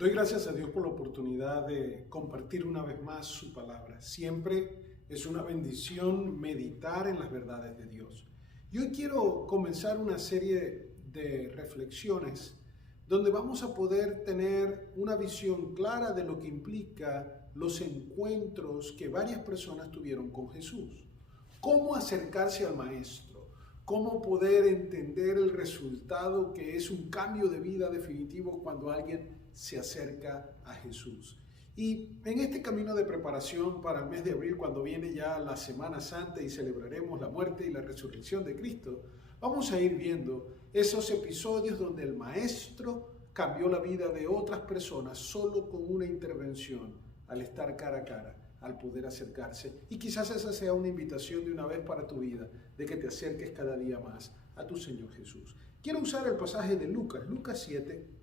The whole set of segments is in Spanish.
Doy gracias a Dios por la oportunidad de compartir una vez más su palabra. Siempre es una bendición meditar en las verdades de Dios. Y hoy quiero comenzar una serie de reflexiones donde vamos a poder tener una visión clara de lo que implica los encuentros que varias personas tuvieron con Jesús. Cómo acercarse al Maestro, cómo poder entender el resultado que es un cambio de vida definitivo cuando alguien se acerca a Jesús. Y en este camino de preparación para el mes de abril, cuando viene ya la Semana Santa y celebraremos la muerte y la resurrección de Cristo, vamos a ir viendo esos episodios donde el Maestro cambió la vida de otras personas solo con una intervención, al estar cara a cara, al poder acercarse. Y quizás esa sea una invitación de una vez para tu vida, de que te acerques cada día más a tu Señor Jesús. Quiero usar el pasaje de Lucas 7,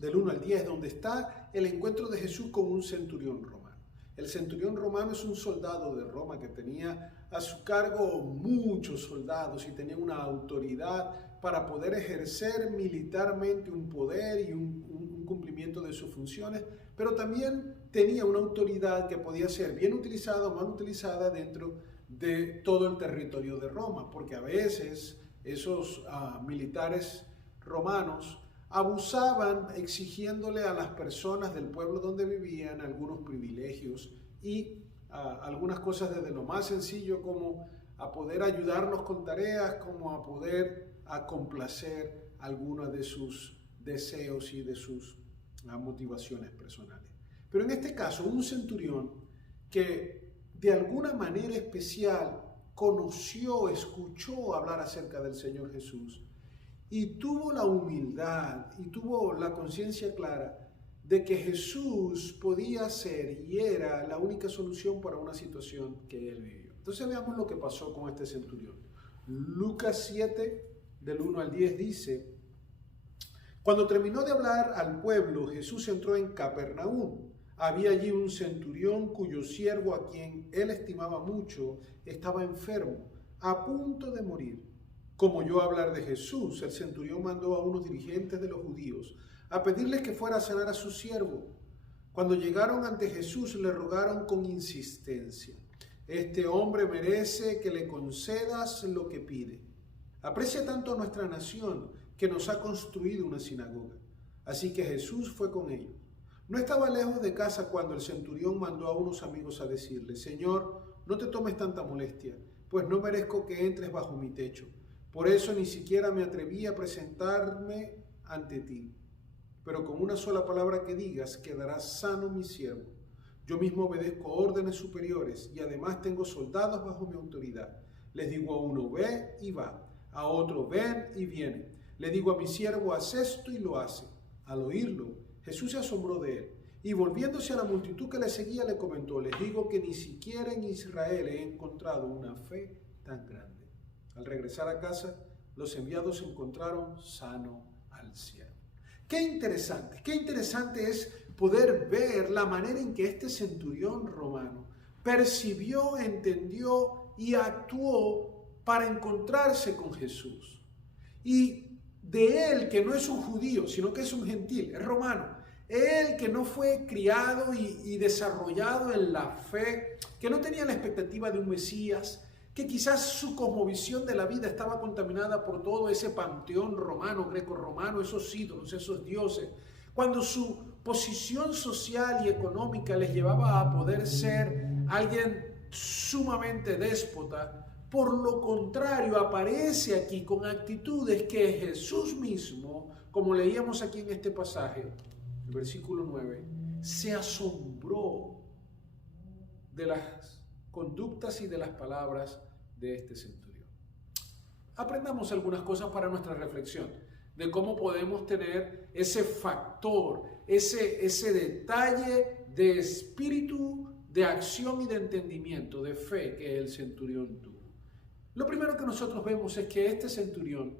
del 1 al 10, donde está el encuentro de Jesús con un centurión romano. El centurión romano es un soldado de Roma que tenía a su cargo muchos soldados y tenía una autoridad para poder ejercer militarmente un poder y un cumplimiento de sus funciones, pero también tenía una autoridad que podía ser bien utilizada o mal utilizada dentro de todo el territorio de Roma, porque a veces esos militares romanos abusaban exigiéndole a las personas del pueblo donde vivían algunos privilegios y algunas cosas desde lo más sencillo como a poder ayudarlos con tareas, como a poder complacer algunos de sus deseos y de sus motivaciones personales. Pero en este caso, un centurión que de alguna manera especial conoció, escuchó hablar acerca del Señor Jesús, y tuvo la humildad y tuvo la conciencia clara de que Jesús podía ser y era la única solución para una situación que él vivió. Entonces veamos lo que pasó con este centurión. Lucas 7, del 1 al 10 dice: Cuando terminó de hablar al pueblo, Jesús entró en Capernaum. Había allí un centurión cuyo siervo, a quien él estimaba mucho, estaba enfermo, a punto de morir. Como oyó hablar de Jesús, el centurión mandó a unos dirigentes de los judíos a pedirles que fuera a sanar a su siervo. Cuando llegaron ante Jesús, le rogaron con insistencia: Este hombre merece que le concedas lo que pide. Aprecia tanto a nuestra nación que nos ha construido una sinagoga. Así que Jesús fue con ellos. No estaba lejos de casa cuando el centurión mandó a unos amigos a decirle: Señor, no te tomes tanta molestia, pues no merezco que entres bajo mi techo. Por eso ni siquiera me atreví a presentarme ante ti. Pero con una sola palabra que digas, quedará sano mi siervo. Yo mismo obedezco órdenes superiores y además tengo soldados bajo mi autoridad. Les digo a uno, ve y va. A otro, ven y viene. Le digo a mi siervo, haz esto y lo hace. Al oírlo, Jesús se asombró de él. Y volviéndose a la multitud que le seguía, le comentó: Les digo que ni siquiera en Israel he encontrado una fe tan grande. Al regresar a casa, los enviados encontraron sano al siervo. Qué interesante es poder ver la manera en que este centurión romano percibió, entendió y actuó para encontrarse con Jesús. Y de él, que no es un judío, sino que es un gentil, es romano, él que no fue criado y desarrollado en la fe, que no tenía la expectativa de un Mesías, que quizás su cosmovisión de la vida estaba contaminada por todo ese panteón romano, greco-romano, esos ídolos, esos dioses, cuando su posición social y económica les llevaba a poder ser alguien sumamente déspota. Por lo contrario, aparece aquí con actitudes que Jesús mismo, como leíamos aquí en este pasaje, el versículo 9, se asombró de las conductas y de las palabras de este centurión. Aprendamos algunas cosas para nuestra reflexión de cómo podemos tener ese factor, ese detalle de espíritu, de acción y de entendimiento, de fe que el centurión tuvo. Lo primero que nosotros vemos es que este centurión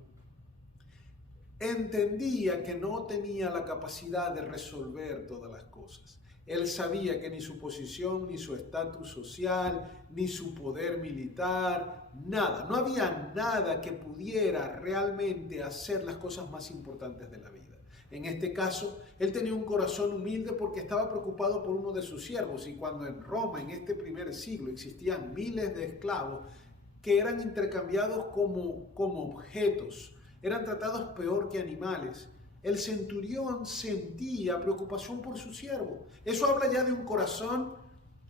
entendía que no tenía la capacidad de resolver todas las cosas. Él sabía que ni su posición, ni su estatus social, ni su poder militar, nada, no había nada que pudiera realmente hacer las cosas más importantes de la vida. En este caso, él tenía un corazón humilde porque estaba preocupado por uno de sus siervos. Y cuando en Roma, en este primer siglo, existían miles de esclavos que eran intercambiados como objetos, eran tratados peor que animales, el centurión sentía preocupación por su siervo. Eso habla ya de un corazón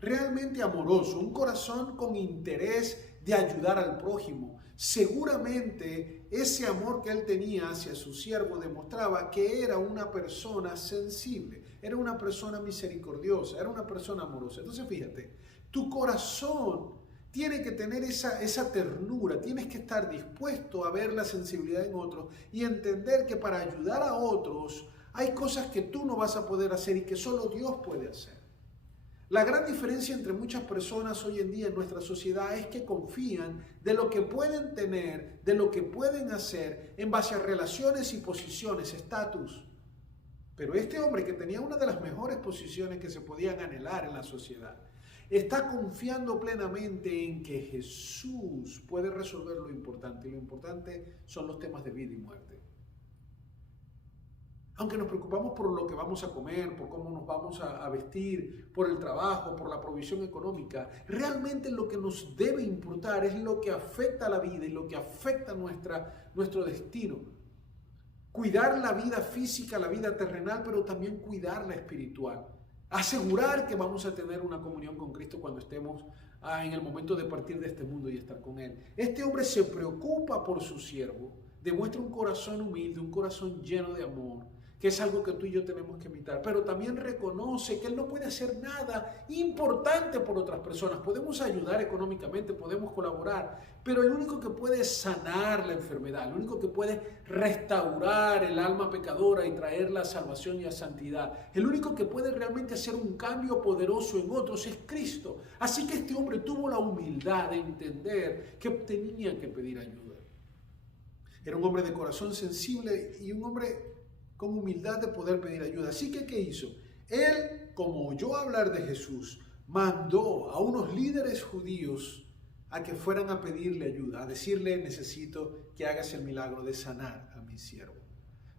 realmente amoroso, un corazón con interés de ayudar al prójimo. Seguramente ese amor que él tenía hacia su siervo demostraba que era una persona sensible, era una persona misericordiosa, era una persona amorosa. Entonces fíjate, tu corazón tiene que tener esa ternura, tienes que estar dispuesto a ver la sensibilidad en otros y entender que para ayudar a otros hay cosas que tú no vas a poder hacer y que solo Dios puede hacer. La gran diferencia entre muchas personas hoy en día en nuestra sociedad es que confían de lo que pueden tener, de lo que pueden hacer en base a relaciones y posiciones, estatus. Pero este hombre que tenía una de las mejores posiciones que se podían anhelar en la sociedad, está confiando plenamente en que Jesús puede resolver lo importante. Y lo importante son los temas de vida y muerte. Aunque nos preocupamos por lo que vamos a comer, por cómo nos vamos a vestir, por el trabajo, por la provisión económica, realmente lo que nos debe importar es lo que afecta a la vida y lo que afecta a nuestro destino. Cuidar la vida física, la vida terrenal, pero también cuidar la espiritual. Asegurar que vamos a tener una comunión con Cristo cuando estemos en el momento de partir de este mundo y estar con Él. Este hombre se preocupa por su siervo, demuestra un corazón humilde, un corazón lleno de amor, que es algo que tú y yo tenemos que imitar, pero también reconoce que él no puede hacer nada importante por otras personas. Podemos ayudar económicamente, podemos colaborar, pero el único que puede sanar la enfermedad, el único que puede restaurar el alma pecadora y traer la salvación y la santidad, el único que puede realmente hacer un cambio poderoso en otros es Cristo. Así que este hombre tuvo la humildad de entender que tenía que pedir ayuda. Era un hombre de corazón sensible y un hombre con humildad de poder pedir ayuda. Así que, ¿qué hizo? Él, como oyó hablar de Jesús, mandó a unos líderes judíos a que fueran a pedirle ayuda, a decirle: necesito que hagas el milagro de sanar a mi siervo.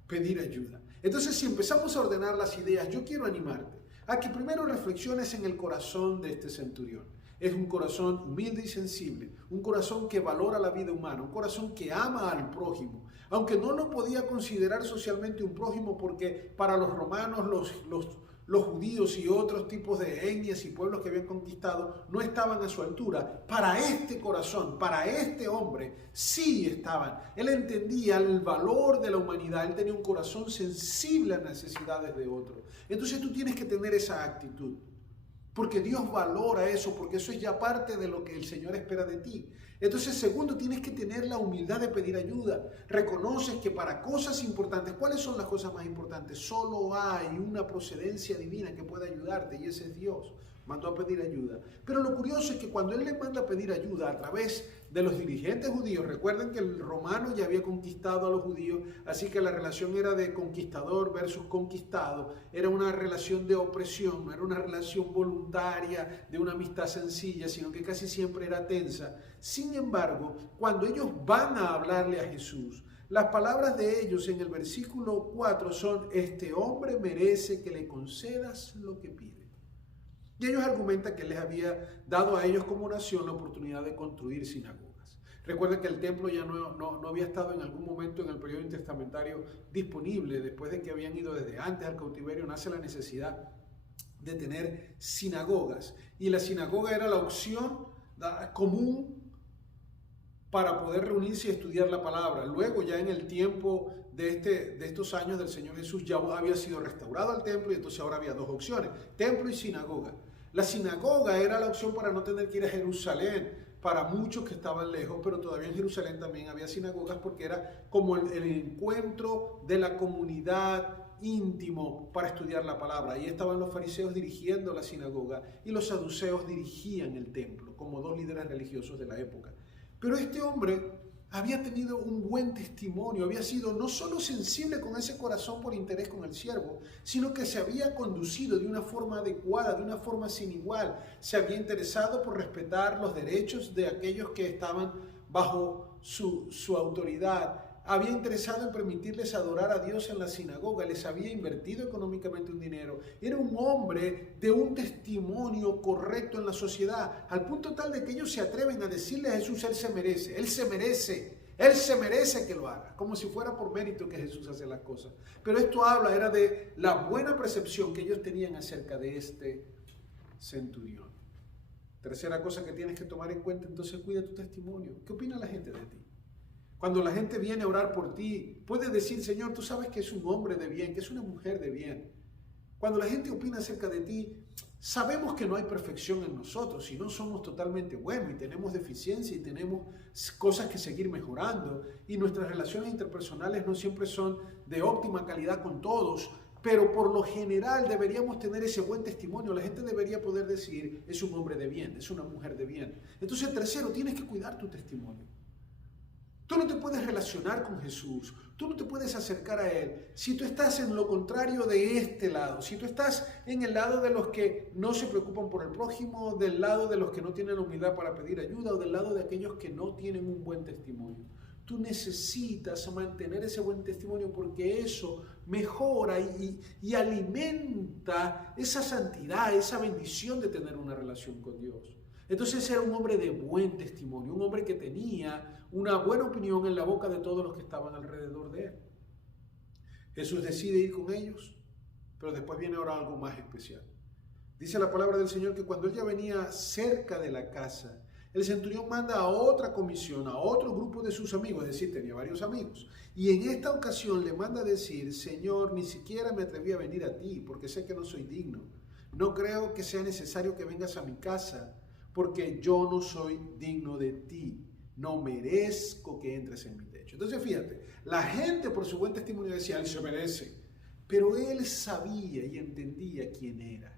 Pedir ayuda. Entonces, si empezamos a ordenar las ideas, yo quiero animarte a que primero reflexiones en el corazón de este centurión. Es un corazón humilde y sensible, un corazón que valora la vida humana, un corazón que ama al prójimo, aunque no lo podía considerar socialmente un prójimo porque para los romanos, los judíos y otros tipos de etnias y pueblos que habían conquistado no estaban a su altura. Para este corazón, para este hombre, sí estaban. Él entendía el valor de la humanidad, él tenía un corazón sensible a las necesidades de otros. Entonces tú tienes que tener esa actitud. Porque Dios valora eso, porque eso es ya parte de lo que el Señor espera de ti. Entonces, segundo, tienes que tener la humildad de pedir ayuda. Reconoces que para cosas importantes, ¿cuáles son las cosas más importantes? Solo hay una procedencia divina que puede ayudarte y ese es Dios. Mandó a pedir ayuda. Pero lo curioso es que cuando Él le manda a pedir ayuda a través de los dirigentes judíos, recuerden que el romano ya había conquistado a los judíos, así que la relación era de conquistador versus conquistado, era una relación de opresión, no era una relación voluntaria de una amistad sencilla, sino que casi siempre era tensa. Sin embargo, cuando ellos van a hablarle a Jesús, las palabras de ellos en el versículo 4 son: este hombre merece que le concedas lo que pide. Y ellos argumentan que les había dado a ellos como nación la oportunidad de construir sinagogas. Recuerden que el templo ya no había estado en algún momento en el periodo intertestamentario disponible. Después de que habían ido desde antes al cautiverio, nace la necesidad de tener sinagogas. Y la sinagoga era la opción común para poder reunirse y estudiar la palabra. Luego, ya en el tiempo de estos años del Señor Jesús, ya había sido restaurado el templo y entonces ahora había dos opciones: templo y sinagoga. La sinagoga era la opción para no tener que ir a Jerusalén, para muchos que estaban lejos, pero todavía en Jerusalén también había sinagogas porque era como el encuentro de la comunidad íntimo para estudiar la palabra. Ahí estaban los fariseos dirigiendo la sinagoga y los saduceos dirigían el templo como dos líderes religiosos de la época. Pero este hombre había tenido un buen testimonio, había sido no solo sensible con ese corazón por interés con el siervo, sino que se había conducido de una forma adecuada, de una forma sin igual. Se había interesado por respetar los derechos de aquellos que estaban bajo su autoridad. había interesado en permitirles adorar a Dios en la sinagoga, les había invertido económicamente un dinero. Era un hombre de un testimonio correcto en la sociedad, al punto tal de que ellos se atreven a decirle a Jesús, Él se merece, Él se merece. Él se merece que lo haga, como si fuera por mérito que Jesús hace las cosas. Pero esto era de la buena percepción que ellos tenían acerca de este centurión. Tercera cosa que tienes que tomar en cuenta, entonces cuida tu testimonio. ¿Qué opina la gente de ti? Cuando la gente viene a orar por ti, puedes decir, Señor, tú sabes que es un hombre de bien, que es una mujer de bien. Cuando la gente opina acerca de ti, sabemos que no hay perfección en nosotros y no somos totalmente buenos y tenemos deficiencia y tenemos cosas que seguir mejorando y nuestras relaciones interpersonales no siempre son de óptima calidad con todos, pero por lo general deberíamos tener ese buen testimonio. La gente debería poder decir, es un hombre de bien, es una mujer de bien. Entonces, tercero, tienes que cuidar tu testimonio. Tú no te puedes relacionar con Jesús, tú no te puedes acercar a Él si tú estás en lo contrario de este lado, si tú estás en el lado de los que no se preocupan por el prójimo, del lado de los que no tienen la humildad para pedir ayuda o del lado de aquellos que no tienen un buen testimonio. Tú necesitas mantener ese buen testimonio porque eso mejora y alimenta esa santidad, esa bendición de tener una relación con Dios. Entonces era un hombre de buen testimonio, un hombre que tenía una buena opinión en la boca de todos los que estaban alrededor de él. Jesús decide ir con ellos, pero después viene ahora algo más especial. Dice la palabra del Señor que cuando él ya venía cerca de la casa, el centurión manda a otra comisión, a otro grupo de sus amigos, es decir, tenía varios amigos. Y en esta ocasión le manda a decir, Señor, ni siquiera me atreví a venir a ti, porque sé que no soy digno. No creo que sea necesario que vengas a mi casa, porque yo no soy digno de ti. No merezco que entres en mi techo. Entonces fíjate, la gente por su buen testimonio decía, él se merece. Pero él sabía y entendía quién era.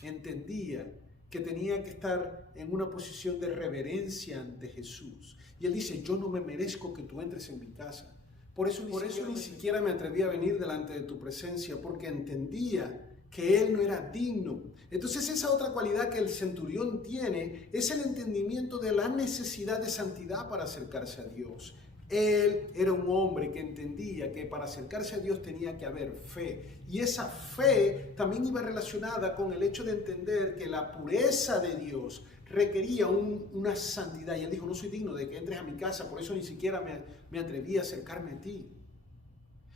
Entendía que tenía que estar en una posición de reverencia ante Jesús. Y él dice, yo no me merezco que tú entres en mi casa. Por eso ni siquiera me atreví a venir delante de tu presencia, porque entendía que él no era digno. Entonces esa otra cualidad que el centurión tiene es el entendimiento de la necesidad de santidad para acercarse a Dios. Él era un hombre que entendía que para acercarse a Dios tenía que haber fe. Y esa fe también iba relacionada con el hecho de entender que la pureza de Dios requería una santidad. Y él dijo, no soy digno de que entres a mi casa, por eso ni siquiera me atreví a acercarme a ti.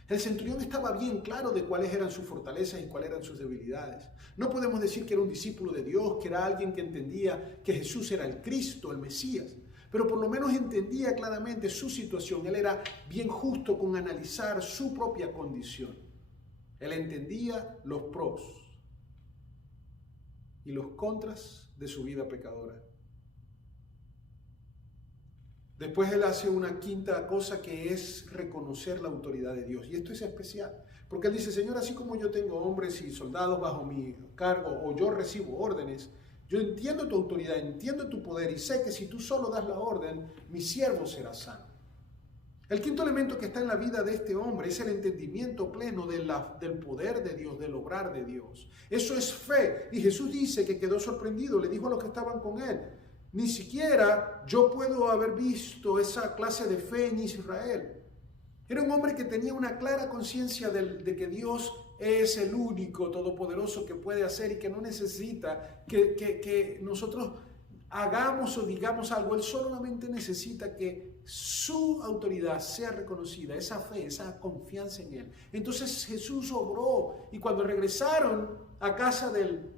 El centurión estaba bien claro de cuáles eran sus fortalezas y cuáles eran sus debilidades. No podemos decir que era un discípulo de Dios, que era alguien que entendía que Jesús era el Cristo, el Mesías, pero por lo menos entendía claramente su situación. Él era bien justo con analizar su propia condición. Él entendía los pros y los contras de su vida pecadora. Después él hace una quinta cosa que es reconocer la autoridad de Dios. Y esto es especial, porque él dice, Señor, así como yo tengo hombres y soldados bajo mi cargo, o yo recibo órdenes, yo entiendo tu autoridad, entiendo tu poder y sé que si tú solo das la orden, mi siervo será sano. El quinto elemento que está en la vida de este hombre es el entendimiento pleno del poder de Dios, del obrar de Dios. Eso es fe. Y Jesús dice que quedó sorprendido, le dijo a los que estaban con él, ni siquiera yo puedo haber visto esa clase de fe en Israel. Era un hombre que tenía una clara conciencia de que Dios es el único todopoderoso que puede hacer y que no necesita que nosotros hagamos o digamos algo. Él solamente necesita que su autoridad sea reconocida, esa fe, esa confianza en Él. Entonces Jesús obró y cuando regresaron a casa del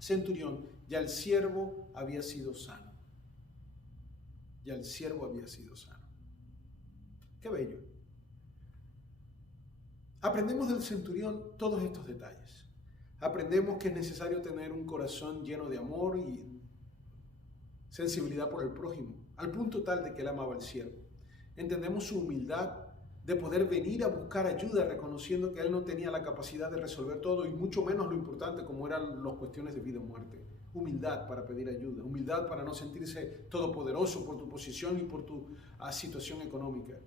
centurión, ya el siervo había sido sano. Ya el siervo había sido sano. Qué bello. Aprendemos del centurión todos estos detalles. Aprendemos que es necesario tener un corazón lleno de amor y sensibilidad por el prójimo, al punto tal de que él amaba al siervo. Entendemos su humildad de poder venir a buscar ayuda, reconociendo que él no tenía la capacidad de resolver todo y mucho menos lo importante como eran las cuestiones de vida o muerte. Humildad para pedir ayuda, humildad para no sentirse todopoderoso por tu posición y por tu situación económica.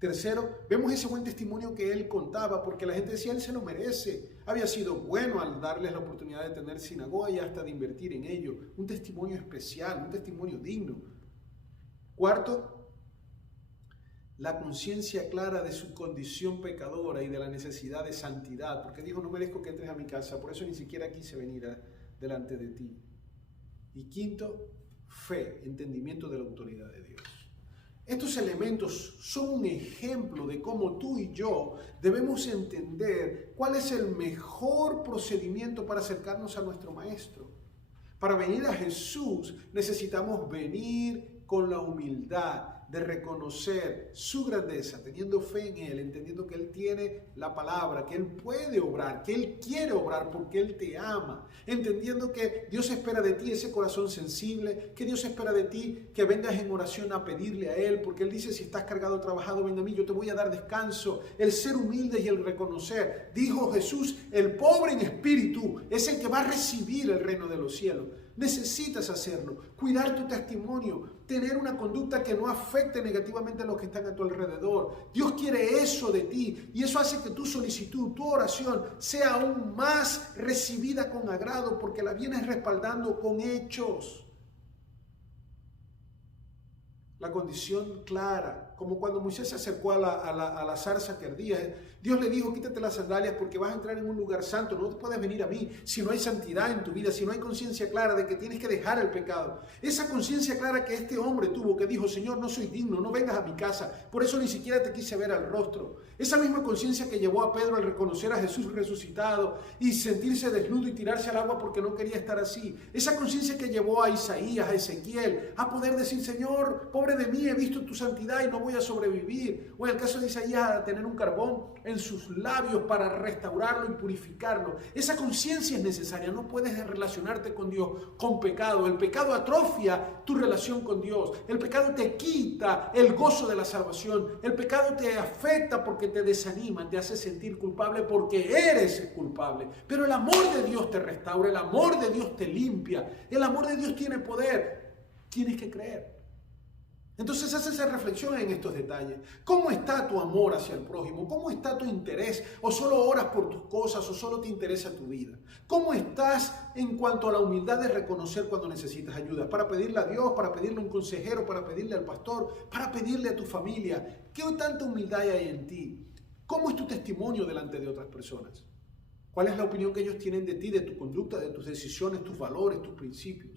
Tercero, vemos ese buen testimonio que él contaba porque la gente decía, él se lo merece. Había sido bueno al darles la oportunidad de tener sinagoga y hasta de invertir en ello. Un testimonio especial, un testimonio digno. Cuarto, la conciencia clara de su condición pecadora y de la necesidad de santidad, porque dijo, no merezco que entres a mi casa, por eso ni siquiera quise venir delante de ti. Y quinto, fe, entendimiento de la autoridad de Dios. Estos elementos son un ejemplo de cómo tú y yo debemos entender cuál es el mejor procedimiento para acercarnos a nuestro Maestro. Para venir a Jesús necesitamos venir con la humildad de reconocer su grandeza, teniendo fe en Él, entendiendo que Él tiene la palabra, que Él puede obrar, que Él quiere obrar porque Él te ama, entendiendo que Dios espera de ti ese corazón sensible, que Dios espera de ti que vengas en oración a pedirle a Él, porque Él dice, si estás cargado, trabajado, ven a mí, yo te voy a dar descanso. El ser humilde y el reconocer, dijo Jesús, el pobre en espíritu es el que va a recibir el reino de los cielos. Necesitas hacerlo, cuidar tu testimonio, tener una conducta que no afecte negativamente a los que están a tu alrededor. Dios quiere eso de ti y eso hace que tu solicitud, tu oración sea aún más recibida con agrado porque la vienes respaldando con hechos. La condición clara, como cuando Moisés se acercó a la zarza que ardía. Dios le dijo, quítate las sandalias porque vas a entrar en un lugar santo, no puedes venir a mí si no hay santidad en tu vida, si no hay conciencia clara de que tienes que dejar el pecado. Esa conciencia clara que este hombre tuvo, que dijo, Señor, no soy digno, no vengas a mi casa, por eso ni siquiera te quise ver al rostro. Esa misma conciencia que llevó a Pedro al reconocer a Jesús resucitado y sentirse desnudo y tirarse al agua porque no quería estar así. Esa conciencia que llevó a Isaías, a Ezequiel, a poder decir, Señor, pobre de mí, he visto tu santidad y no voy a sobrevivir. O en el caso de Isaías, a tener un carbón en sus labios para restaurarlo y purificarlo. Esa conciencia es necesaria. No puedes relacionarte con Dios con pecado. El pecado atrofia tu relación con Dios. El pecado te quita el gozo de la salvación. El pecado te afecta porque te desanima, te hace sentir culpable porque eres culpable. Pero el amor de Dios te restaura, el amor de Dios te limpia, el amor de Dios tiene poder. Tienes que creer. Entonces haz esa reflexión en estos detalles. ¿Cómo está tu amor hacia el prójimo? ¿Cómo está tu interés? ¿O solo oras por tus cosas? ¿O solo te interesa tu vida? ¿Cómo estás en cuanto a la humildad de reconocer cuando necesitas ayuda? Para pedirle a Dios, para pedirle a un consejero, para pedirle al pastor, para pedirle a tu familia. ¿Qué tanta humildad hay en ti? ¿Cómo es tu testimonio delante de otras personas? ¿Cuál es la opinión que ellos tienen de ti, de tu conducta, de tus decisiones, tus valores, tus principios?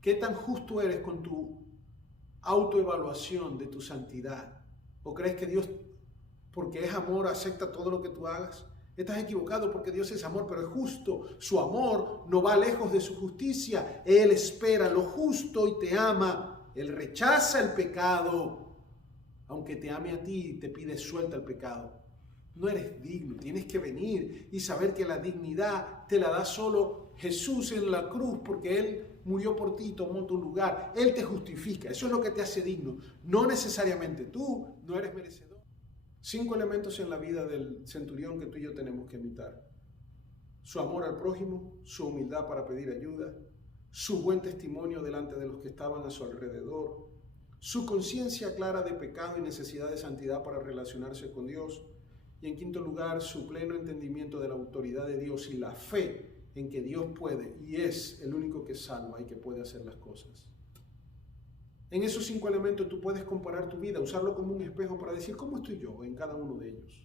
¿Qué tan justo eres con tu autoevaluación de tu santidad? ¿O crees que Dios, porque es amor, acepta todo lo que tú hagas? Estás equivocado porque Dios es amor, pero es justo. Su amor no va lejos de su justicia. Él espera lo justo y te ama. Él rechaza el pecado. Aunque te ame a ti, te pide suelta el pecado. No eres digno, tienes que venir y saber que la dignidad te la da solo Jesús en la cruz, porque Él murió por ti y tomó tu lugar. Él te justifica, eso es lo que te hace digno. No necesariamente tú no eres merecedor. 5 elementos en la vida del centurión que tú y yo tenemos que imitar: su amor al prójimo, su humildad para pedir ayuda, su buen testimonio delante de los que estaban a su alrededor, su conciencia clara de pecado y necesidad de santidad para relacionarse con Dios, y en quinto lugar, su pleno entendimiento de la autoridad de Dios y la fe en que Dios puede y es el único que salva y que puede hacer las cosas. En esos 5 elementos tú puedes comparar tu vida, usarlo como un espejo para decir cómo estoy yo en cada uno de ellos.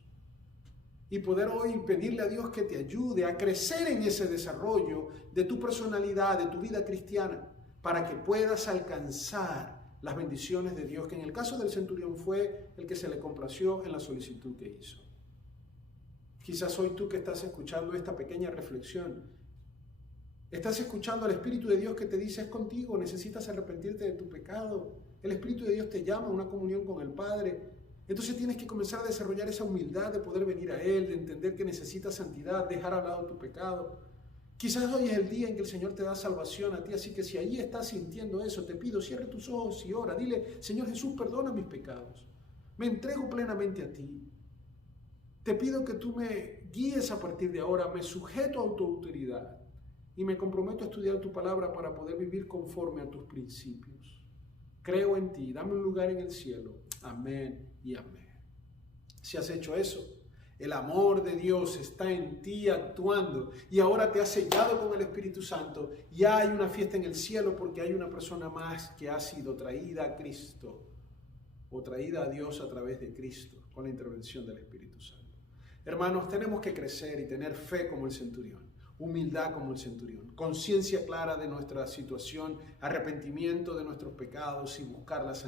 Y poder hoy pedirle a Dios que te ayude a crecer en ese desarrollo de tu personalidad, de tu vida cristiana, para que puedas alcanzar las bendiciones de Dios, que en el caso del centurión fue el que se le complació en la solicitud que hizo. Quizás hoy tú que estás escuchando esta pequeña reflexión, estás escuchando al Espíritu de Dios que te dice es contigo, necesitas arrepentirte de tu pecado. El Espíritu de Dios te llama a una comunión con el Padre. Entonces tienes que comenzar a desarrollar esa humildad de poder venir a Él, de entender que necesitas santidad, dejar a un lado tu pecado. Quizás hoy es el día en que el Señor te da salvación a ti, así que si ahí estás sintiendo eso, te pido, cierre tus ojos y ora. Dile, Señor Jesús, perdona mis pecados. Me entrego plenamente a ti. Te pido que tú me guíes a partir de ahora, me sujeto a tu autoridad y me comprometo a estudiar tu palabra para poder vivir conforme a tus principios. Creo en ti, dame un lugar en el cielo. Amén y amén. Si has hecho eso, el amor de Dios está en ti actuando y ahora te has sellado con el Espíritu Santo. Ya hay una fiesta en el cielo porque hay una persona más que ha sido traída a Cristo. o traída a Dios a través de Cristo, con la intervención del Espíritu Santo. Hermanos, tenemos que crecer y tener fe como el centurión, humildad como el centurión, conciencia clara de nuestra situación, arrepentimiento de nuestros pecados y buscar la santidad.